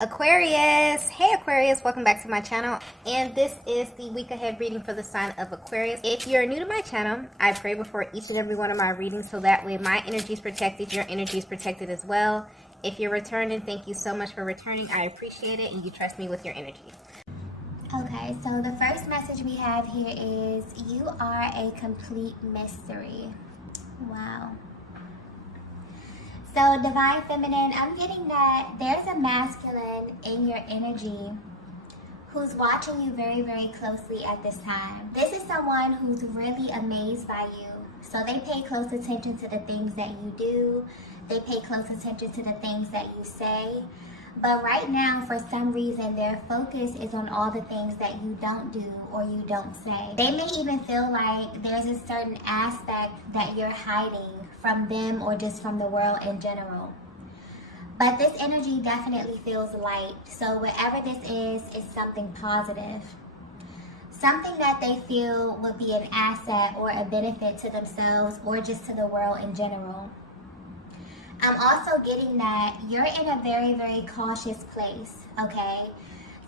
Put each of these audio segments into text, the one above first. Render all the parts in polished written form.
Aquarius, hey Aquarius, welcome back to my channel, and this is the week ahead reading for the sign of Aquarius. If you're new to my channel, I pray before each and every one of my readings so that way my energy is protected, your energy is protected as well. If you're returning, thank you so much for returning. I appreciate it, and you trust me with your energy. Okay, so the first message we have here is you are a complete mystery. Wow. So, Divine Feminine, I'm getting that there's a masculine in your energy who's watching you very, very closely at this time. This is someone who's really amazed by you. So they pay close attention to the things that you do. They pay close attention to the things that you say. But right now, for some reason, their focus is on all the things that you don't do or you don't say. They may even feel like there's a certain aspect that you're hiding from them or just from the world in general. But this energy definitely feels light. So whatever this is something positive. Something that they feel would be an asset or a benefit to themselves or just to the world in general. I'm also getting that you're in a very, very cautious place, okay?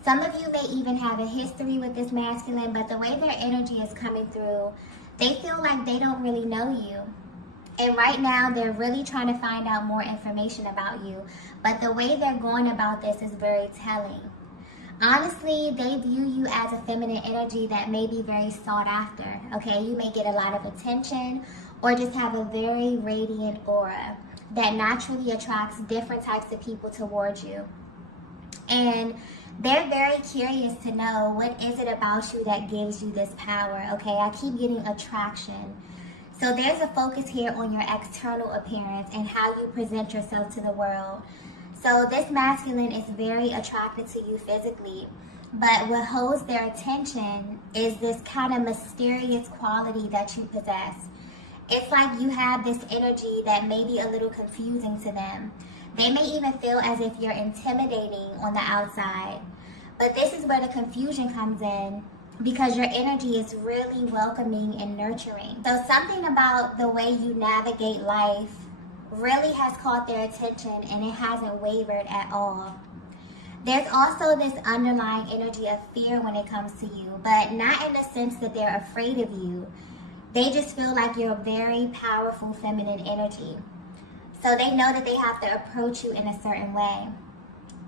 Some of you may even have a history with this masculine, but the way their energy is coming through, they feel like they don't really know you. And right now, they're really trying to find out more information about you. But the way they're going about this is very telling. Honestly, they view you as a feminine energy that may be very sought after, okay? You may get a lot of attention or just have a very radiant aura that naturally attracts different types of people towards you. And they're very curious to know what is it about you that gives you this power, okay? I keep getting attraction. So there's a focus here on your external appearance and how you present yourself to the world. So this masculine is very attracted to you physically, but what holds their attention is this kind of mysterious quality that you possess. It's like you have this energy that may be a little confusing to them. They may even feel as if you're intimidating on the outside. But this is where the confusion comes in because your energy is really welcoming and nurturing. So something about the way you navigate life really has caught their attention and it hasn't wavered at all. There's also this underlying energy of fear when it comes to you, but not in the sense that they're afraid of you. They just feel like you're a very powerful feminine energy. So they know that they have to approach you in a certain way.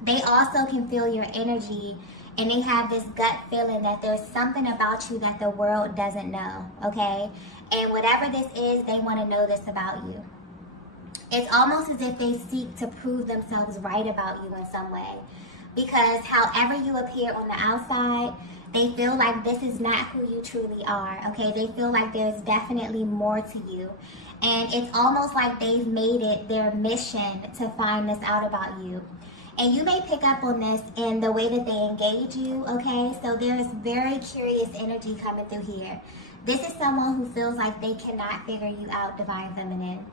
They also can feel your energy and they have this gut feeling that there's something about you that the world doesn't know, okay? And whatever this is, they want to know this about you. It's almost as if they seek to prove themselves right about you in some way. Because however you appear on the outside, they feel like this is not who you truly are, okay? They feel like there's definitely more to you. And it's almost like they've made it their mission to find this out about you. And you may pick up on this in the way that they engage you, okay? So there's very curious energy coming through here. This is someone who feels like they cannot figure you out, Divine Feminine.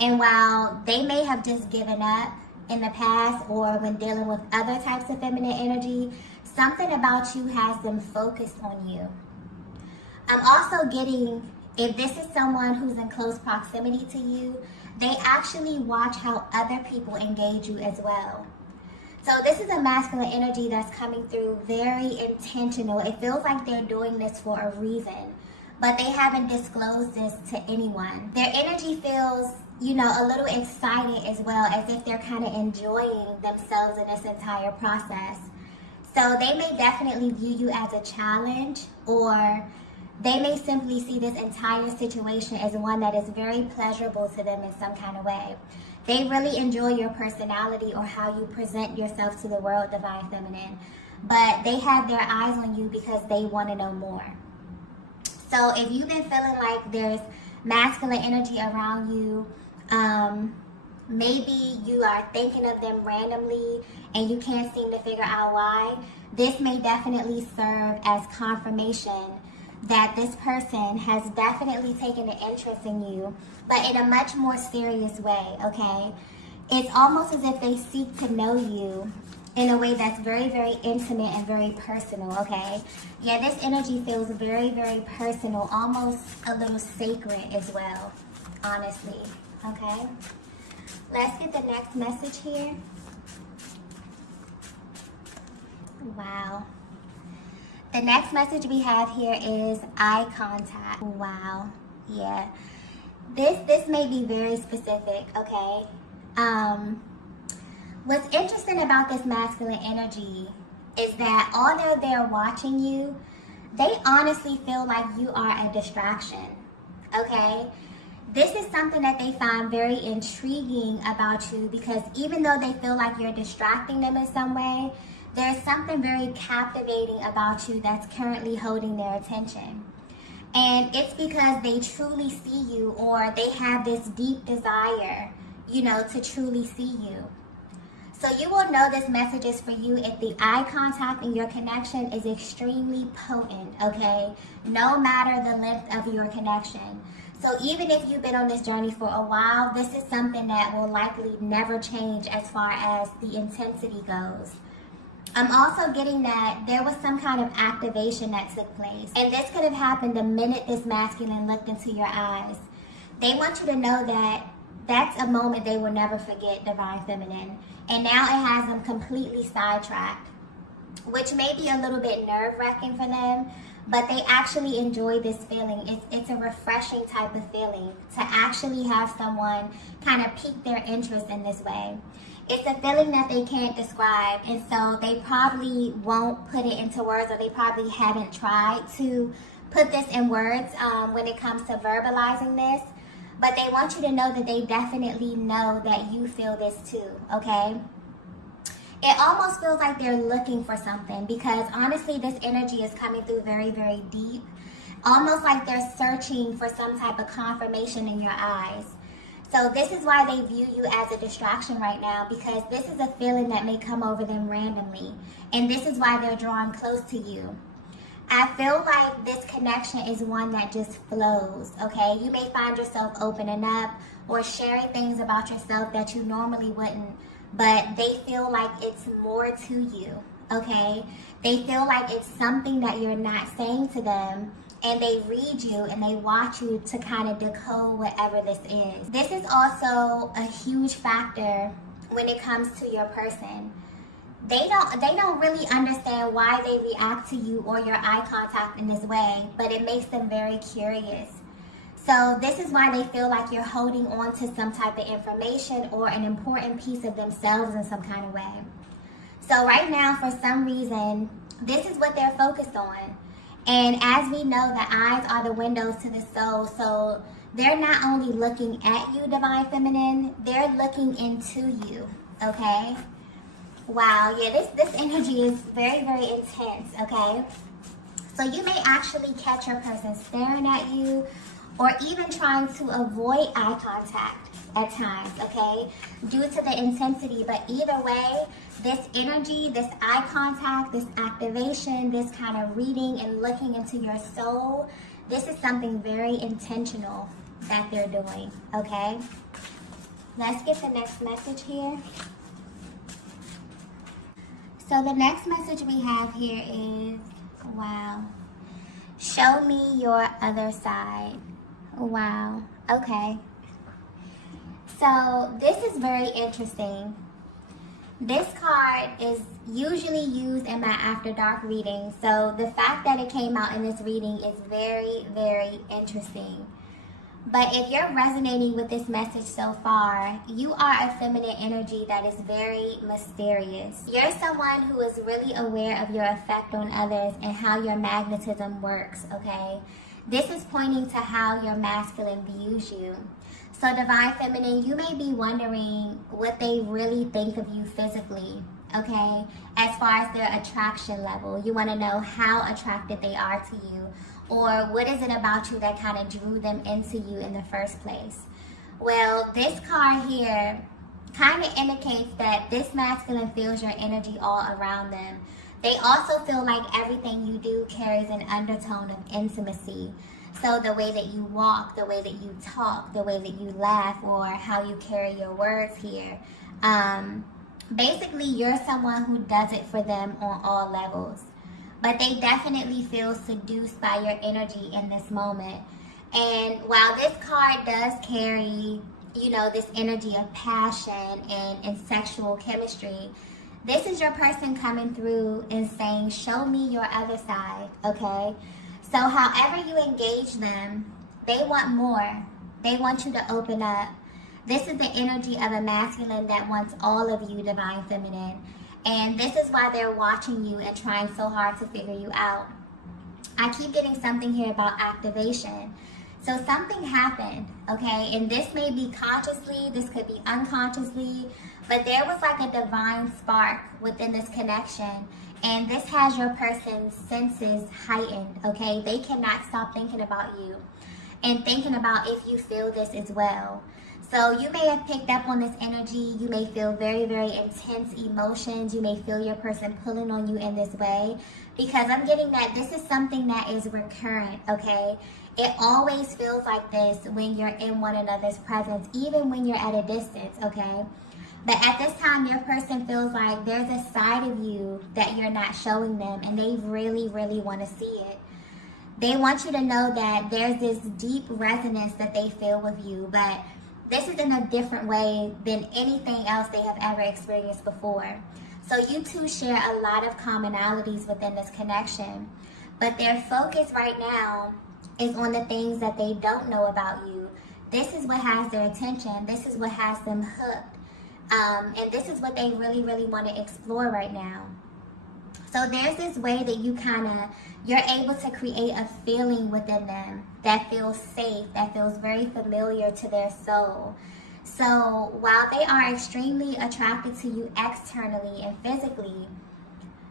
And while they may have just given up in the past or when dealing with other types of feminine energy, something about you has them focused on you. I'm also getting, if this is someone who's in close proximity to you, they actually watch how other people engage you as well. So this is a masculine energy that's coming through very intentional. It feels like they're doing this for a reason, but they haven't disclosed this to anyone. Their energy feels, you know, a little excited as well, as if they're kind of enjoying themselves in this entire process. So they may definitely view you as a challenge, or they may simply see this entire situation as one that is very pleasurable to them in some kind of way. They really enjoy your personality or how you present yourself to the world, Divine Feminine. But they have their eyes on you because they want to know more. So if you've been feeling like there's masculine energy around you, maybe you are thinking of them randomly and you can't seem to figure out why, this may definitely serve as confirmation that this person has definitely taken an interest in you, but in a much more serious way, okay? It's almost as if they seek to know you in a way that's very, very intimate and very personal, okay? Yeah, this energy feels very, very personal, almost a little sacred as well, honestly, okay? Let's get the next message here. Wow. The next message we have here is eye contact. Wow. Yeah. This may be very specific, okay? What's interesting about this masculine energy is that although they're watching you, they honestly feel like you are a distraction, okay? This is something that they find very intriguing about you because even though they feel like you're distracting them in some way, there's something very captivating about you that's currently holding their attention. And it's because they truly see you, or they have this deep desire, to truly see you. So you will know this message is for you if the eye contact in your connection is extremely potent, okay? No matter the length of your connection. So even if you've been on this journey for a while, this is something that will likely never change as far as the intensity goes. I'm also getting that there was some kind of activation that took place. And this could have happened the minute this masculine looked into your eyes. They want you to know that that's a moment they will never forget, Divine Feminine. And now it has them completely sidetracked, which may be a little bit nerve-wracking for them, but they actually enjoy this feeling. It's a refreshing type of feeling to actually have someone kind of pique their interest in this way. It's a feeling that they can't describe, and so they probably won't put it into words, or they probably haven't tried to put this in words when it comes to verbalizing this. But they want you to know that they definitely know that you feel this too, okay? It almost feels like they're looking for something because honestly, this energy is coming through very, very deep. Almost like they're searching for some type of confirmation in your eyes. So this is why they view you as a distraction right now, because this is a feeling that may come over them randomly. And this is why they're drawing close to you. I feel like this connection is one that just flows, okay? You may find yourself opening up or sharing things about yourself that you normally wouldn't, but they feel like it's more to you, okay? They feel like it's something that you're not saying to them, and they read you and they watch you to kind of decode whatever this is. This is also a huge factor when it comes to your person. They don't really understand why they react to you or your eye contact in this way, but it makes them very curious. So this is why they feel like you're holding on to some type of information or an important piece of themselves in some kind of way. So right now, for some reason, this is what they're focused on. And as we know, the eyes are the windows to the soul. So they're not only looking at you, Divine Feminine, they're looking into you, okay? Wow, yeah, this energy is very, very intense, okay? So you may actually catch your person staring at you or even trying to avoid eye contact at times, okay, due to the intensity. But either way, this energy, this eye contact, this activation, this kind of reading and looking into your soul, this is something very intentional that they're doing, okay? Let's get the next message here. So the next message we have here is, wow, show me your other side. Wow, okay. So this is very interesting. This card is usually used in my After Dark reading, so the fact that it came out in this reading is very, very interesting. But if you're resonating with this message so far, you are a feminine energy that is very mysterious. You're someone who is really aware of your effect on others and how your magnetism works, okay? This is pointing to how your masculine views you. So Divine Feminine, you may be wondering what they really think of you physically, okay? As far as their attraction level. You want to know how attracted they are to you. Or what is it about you that kind of drew them into you in the first place? Well, this card here kind of indicates that this masculine feels your energy all around them. They also feel like everything you do carries an undertone of intimacy. So the way that you walk, the way that you talk, the way that you laugh, or how you carry your words here. Basically, you're someone who does it for them on all levels. But they definitely feel seduced by your energy in this moment. And while this card does carry, this energy of passion and sexual chemistry, This is your person coming through and saying, show me your other side, okay? So however you engage them, they want more. They want you to open up. This is the energy of a masculine that wants all of you, divine feminine. And this is why they're watching you and trying so hard to figure you out. I keep getting something here about activation. So something happened, okay? And this may be consciously, this could be unconsciously, but there was like a divine spark within this connection. And this has your person's senses heightened, okay? They cannot stop thinking about you and thinking about if you feel this as well. So you may have picked up on this energy. You may feel very, very intense emotions. You may feel your person pulling on you in this way, because I'm getting that this is something that is recurrent, okay? It always feels like this when you're in one another's presence, even when you're at a distance, okay? But at this time, your person feels like there's a side of you that you're not showing them, and they really, really want to see it. They want you to know that there's this deep resonance that they feel with you, but this is in a different way than anything else they have ever experienced before. So you two share a lot of commonalities within this connection, but their focus right now is on the things that they don't know about you. This is what has their attention. This is what has them hooked. And this is what they really, really want to explore right now. So there's this way that you're able to create a feeling within them that feels safe, that feels very familiar to their soul. So while they are extremely attracted to you externally and physically,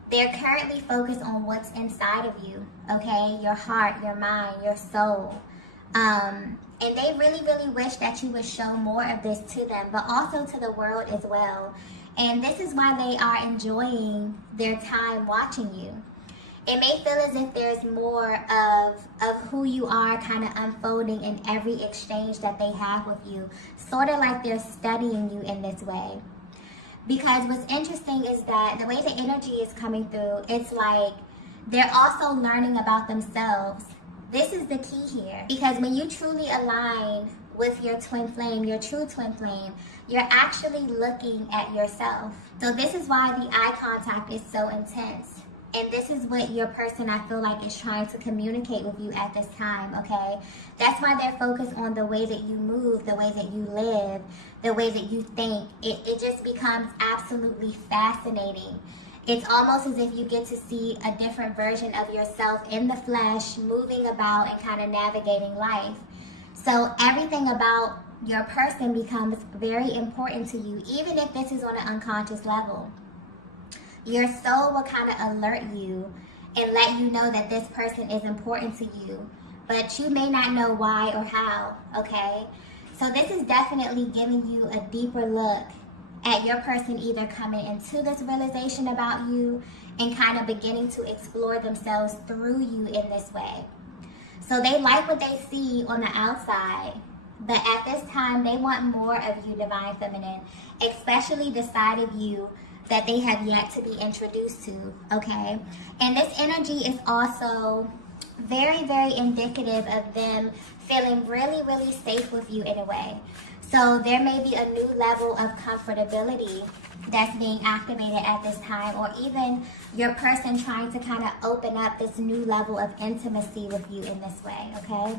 they're currently focused on what's inside of you, okay? Your heart, your mind, your soul. And they really, really wish that you would show more of this to them, but also to the world as well. And this is why they are enjoying their time watching you. It may feel as if there's more of who you are kind of unfolding in every exchange that they have with you, sort of like they're studying you in this way. Because what's interesting is that the way the energy is coming through, it's like they're also learning about themselves. This is the key here. Because when you truly align with your twin flame, your true twin flame, you're actually looking at yourself. So this is why the eye contact is so intense. And this is what your person, I feel like, is trying to communicate with you at this time, okay? That's why they're focused on the way that you move, the way that you live, the way that you think. It just becomes absolutely fascinating. It's almost as if you get to see a different version of yourself in the flesh, moving about and kind of navigating life. So everything about your person becomes very important to you, even if this is on an unconscious level. Your soul will kind of alert you and let you know that this person is important to you, but you may not know why or how, okay? So this is definitely giving you a deeper look at your person either coming into this realization about you and kind of beginning to explore themselves through you in this way. So they like what they see on the outside, but at this time they want more of you, divine feminine, especially the side of you that they have yet to be introduced to, okay? And this energy is also very, very indicative of them feeling really, really safe with you in a way. So there may be a new level of comfortability that's being activated at this time, or even your person trying to kind of open up this new level of intimacy with you in this way, okay?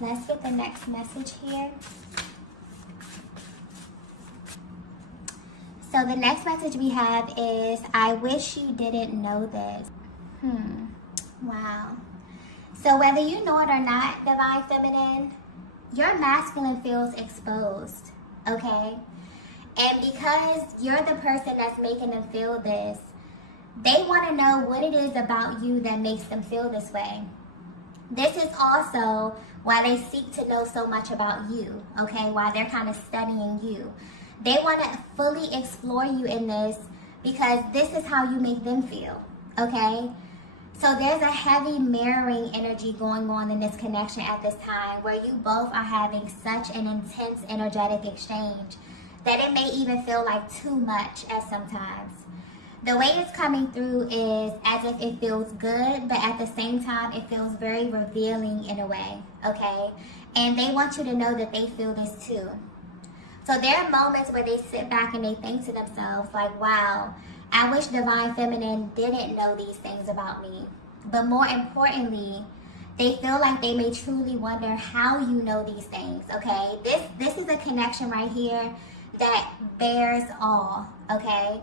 Let's get the next message here. So the next message we have is, I wish you didn't know this. Wow. So whether you know it or not, divine feminine, your masculine feels exposed, okay? And because you're the person that's making them feel this, they want to know what it is about you that makes them feel this way. This is also why they seek to know so much about you, okay? Why they're kind of studying you. They want to fully explore you in this because this is how you make them feel, okay? So there's a heavy mirroring energy going on in this connection at this time where you both are having such an intense energetic exchange that it may even feel like too much at sometimes. The way it's coming through is as if it feels good, but at the same time, it feels very revealing in a way, okay? And they want you to know that they feel this too. So there are moments where they sit back and they think to themselves like, wow, I wish divine feminine didn't know these things about me. But more importantly, they feel like they may truly wonder how you know these things, okay? This is a connection right here that bears all, okay?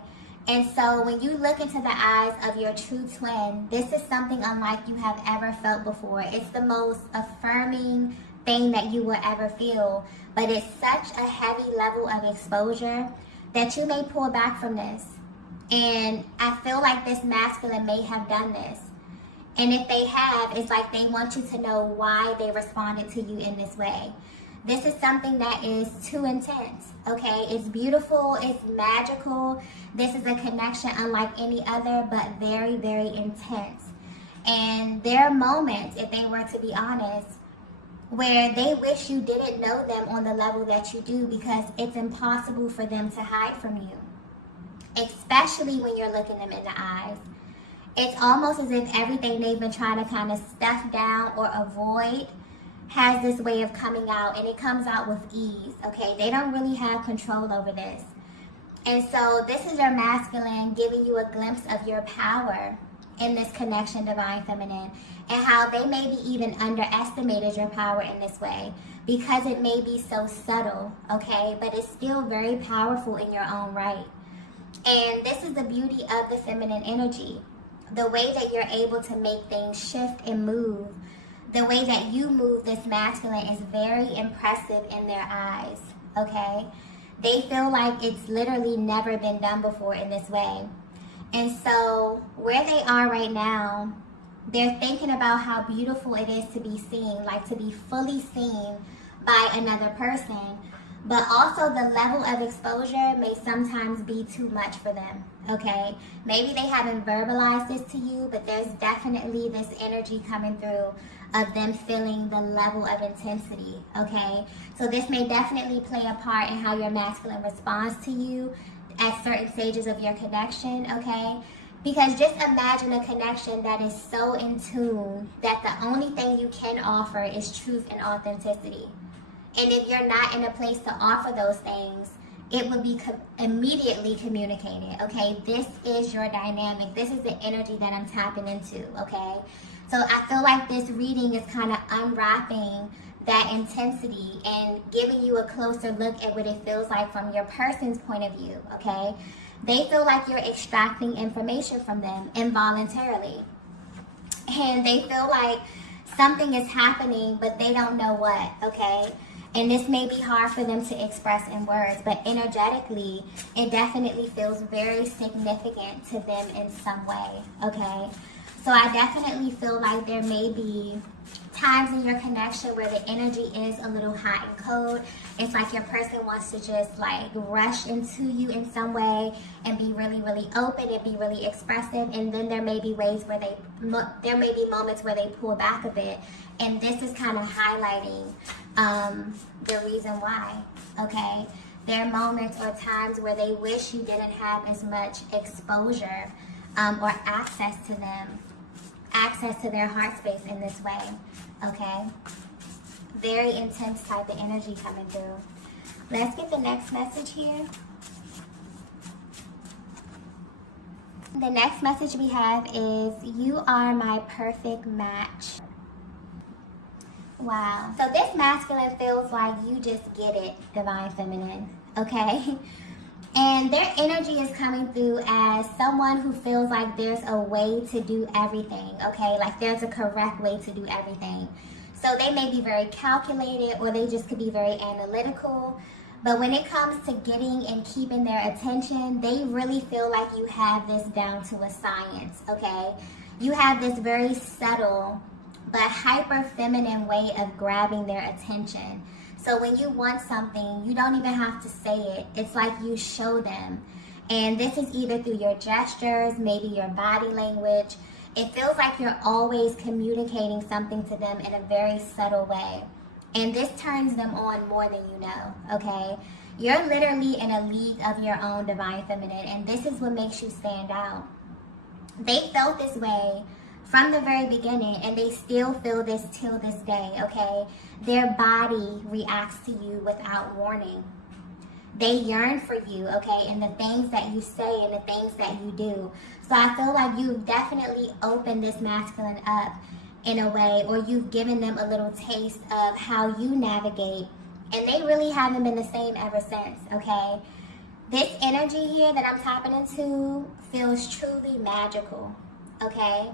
And so when you look into the eyes of your true twin, this is something unlike you have ever felt before. It's the most affirming thing that you will ever feel, but it's such a heavy level of exposure that you may pull back from this. And I feel like this masculine may have done this. And if they have, it's like they want you to know why they responded to you in this way. This is something that is too intense, okay? It's beautiful, it's magical. This is a connection unlike any other, but very, very intense. And there are moments, if they were to be honest, where they wish you didn't know them on the level that you do, because it's impossible for them to hide from you, especially when you're looking them in the eyes. It's almost as if everything they've been trying to kind of stuff down or avoid has this way of coming out, and it comes out with ease, okay? They don't really have control over this. And so this is your masculine giving you a glimpse of your power in this connection, divine feminine, and how they maybe even underestimated your power in this way because it may be so subtle, okay? But it's still very powerful in your own right. And this is the beauty of the feminine energy. The way that you're able to make things shift and move, the way that you move this masculine is very impressive in their eyes, okay? They feel like it's literally never been done before in this way. And so where they are right now, they're thinking about how beautiful it is to be seen, like to be fully seen by another person. But also the level of exposure may sometimes be too much for them, okay? Maybe they haven't verbalized this to you, but there's definitely this energy coming through of them feeling the level of intensity, okay? So this may definitely play a part in how your masculine responds to you at certain stages of your connection, okay? Because just imagine a connection that is so in tune that the only thing you can offer is truth and authenticity. And if you're not in a place to offer those things, it would be immediately communicated, okay? This is your dynamic. This is the energy that I'm tapping into, okay? So I feel like this reading is kind of unwrapping that intensity and giving you a closer look at what it feels like from your person's point of view, okay? They feel like you're extracting information from them involuntarily. And they feel like something is happening, but they don't know what, okay? And this may be hard for them to express in words, but energetically, it definitely feels very significant to them in some way, okay? So I definitely feel like there may be times in your connection where the energy is a little hot and cold. It's like your person wants to just like rush into you in some way and be really, really open and be really expressive. And then there may be ways where there may be moments where they pull back a bit. And this is kind of highlighting the reason why, okay? There are moments or times where they wish you didn't have as much exposure or access to them, access to their heart space in this way, okay? Very intense type of energy coming through. Let's get the next message here. The next message we have is, you are my perfect match. Wow. So this masculine feels like you just get it, divine feminine, okay? And their energy is coming through as someone who feels like there's a way to do everything, okay? Like there's a correct way to do everything. So they may be very calculated, or they just could be very analytical. But when it comes to getting and keeping their attention, they really feel like you have this down to a science, okay? You have this very subtle but hyper feminine way of grabbing their attention. So when you want something, you don't even have to say it. It's like you show them. And this is either through your gestures, maybe your body language. It feels like you're always communicating something to them in a very subtle way. And this turns them on more than you know, okay? You're literally in a league of your own, divine feminine, and this is what makes you stand out. They felt this way from the very beginning, and they still feel this till this day, okay? Their body reacts to you without warning. they yearn for you, okay, and the things that you say and the things that you do. So I feel like you've definitely opened this masculine up in a way, or you've given them a little taste of how you navigate, and they really haven't been the same ever since, okay? This energy here that I'm tapping into feels truly magical, okay?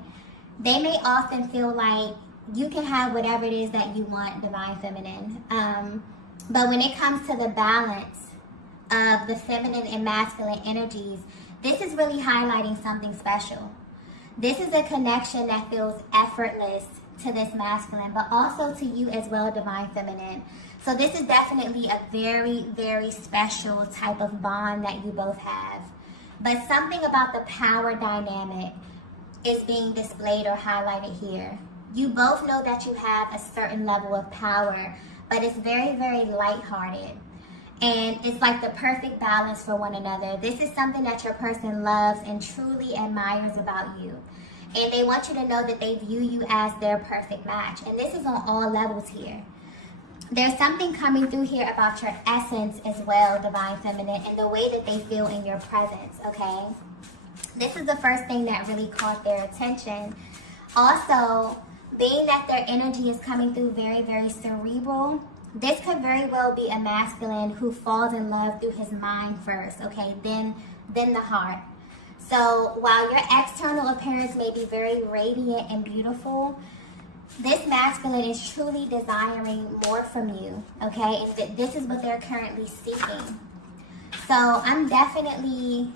They may often feel like you can have whatever it is that you want, Divine Feminine. But when it comes to the balance of the feminine and masculine energies, this is really highlighting something special. This is a connection that feels effortless to this masculine, but also to you as well, Divine Feminine. So this is definitely a very, very special type of bond that you both have. But something about the power dynamic is being displayed or highlighted here. You both know that you have a certain level of power, but it's very, very lighthearted. And it's like the perfect balance for one another. This is something that your person loves and truly admires about you. And they want you to know that they view you as their perfect match. And this is on all levels here. There's something coming through here about your essence as well, Divine Feminine, and the way that they feel in your presence, okay? This is the first thing that really caught their attention. Also, being that their energy is coming through very, very cerebral, this could very well be a masculine who falls in love through his mind first, okay, then the heart. So while your external appearance may be very radiant and beautiful, this masculine is truly desiring more from you, okay, and this is what they're currently seeking. So I'm definitely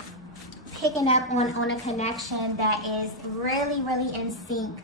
picking up on a connection that is really, really in sync,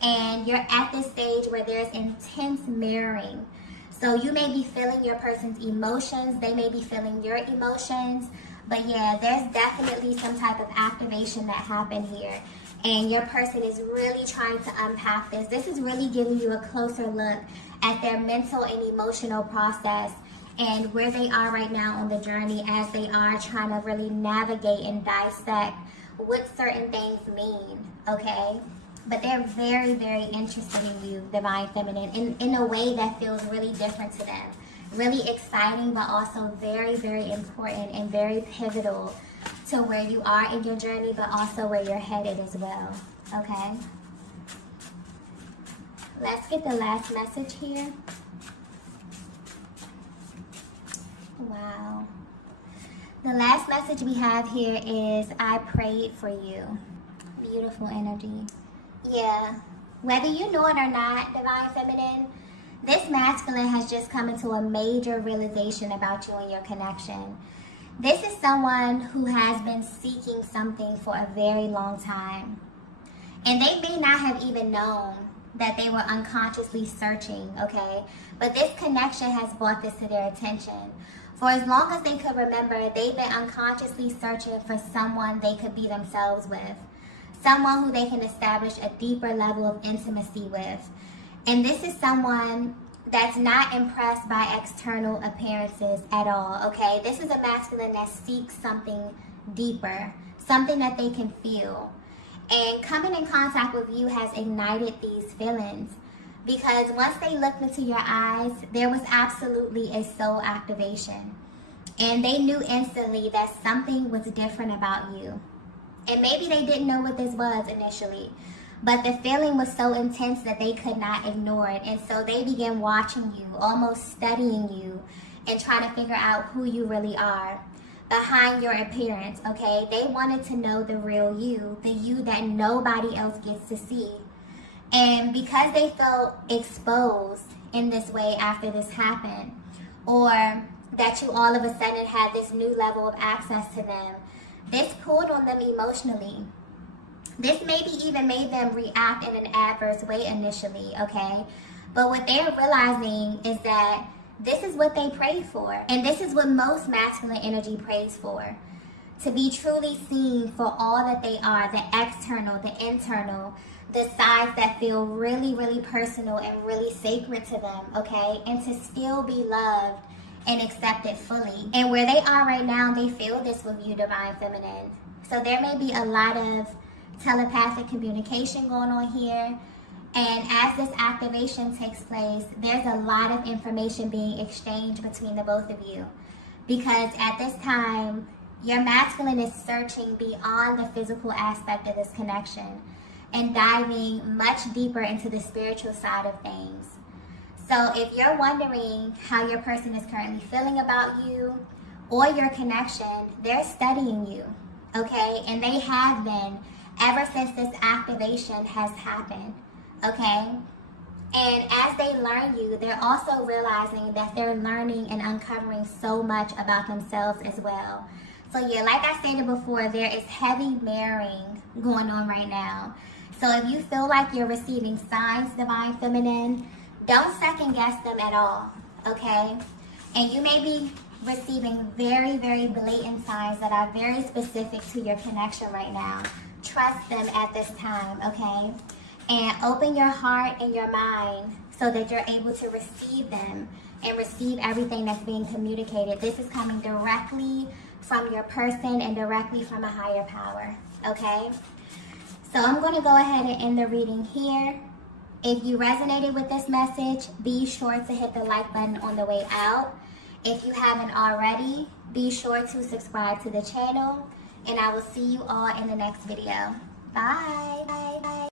and you're at this stage where there's intense mirroring. So you may be feeling your person's emotions, they may be feeling your emotions, but yeah, there's definitely some type of activation that happened here, and your person is really trying to unpack this. This is really giving you a closer look at their mental and emotional process and where they are right now on the journey as they are trying to really navigate and dissect what certain things mean, okay? But they're very, very interested in you, Divine Feminine, in a way that feels really different to them. Really exciting, but also very, very important and very pivotal to where you are in your journey, but also where you're headed as well, okay? Let's get the last message here. Wow. The last message we have here is, I prayed for you. Beautiful energy. Yeah, whether you know it or not, Divine Feminine, this masculine has just come into a major realization about you and your connection. This is someone who has been seeking something for a very long time. And they may not have even known that they were unconsciously searching, okay? But this connection has brought this to their attention. For as long as they could remember, they've been unconsciously searching for someone they could be themselves with. Someone who they can establish a deeper level of intimacy with. And this is someone that's not impressed by external appearances at all, okay? This is a masculine that seeks something deeper, something that they can feel. And coming in contact with you has ignited these feelings, because once they looked into your eyes, there was absolutely a soul activation. And they knew instantly that something was different about you. And maybe they didn't know what this was initially, but the feeling was so intense that they could not ignore it. And so they began watching you, almost studying you, and trying to figure out who you really are behind your appearance, okay? They wanted to know the real you, the you that nobody else gets to see. And because they felt exposed in this way after this happened, or that you all of a sudden had this new level of access to them, this pulled on them emotionally. This maybe even made them react in an adverse way initially, okay? But what they're realizing is that this is what they prayed for. And this is what most masculine energy prays for. To be truly seen for all that they are, the external, the internal, the sides that feel really, really personal and really sacred to them, okay? And to still be loved and accepted fully. And where they are right now, they feel this with you, Divine Feminine. So there may be a lot of telepathic communication going on here. And as this activation takes place, there's a lot of information being exchanged between the both of you. because at this time, your masculine is searching beyond the physical aspect of this connection and diving much deeper into the spiritual side of things. So if you're wondering how your person is currently feeling about you or your connection, they're studying you, okay? And they have been ever since this activation has happened, okay? And as they learn you, they're also realizing that they're learning and uncovering so much about themselves as well. So yeah, like I stated before, there is heavy mirroring going on right now. So if you feel like you're receiving signs, Divine Feminine, don't second guess them at all, okay? And you may be receiving very, very blatant signs that are very specific to your connection right now. Trust them at this time, okay? And open your heart and your mind so that you're able to receive them and receive everything that's being communicated. This is coming directly from your person and directly from a higher power, okay? So I'm going to go ahead and end the reading here. If you resonated with this message, be sure to hit the like button on the way out. If you haven't already, be sure to subscribe to the channel, and I will see you all in the next video. Bye. Bye. Bye.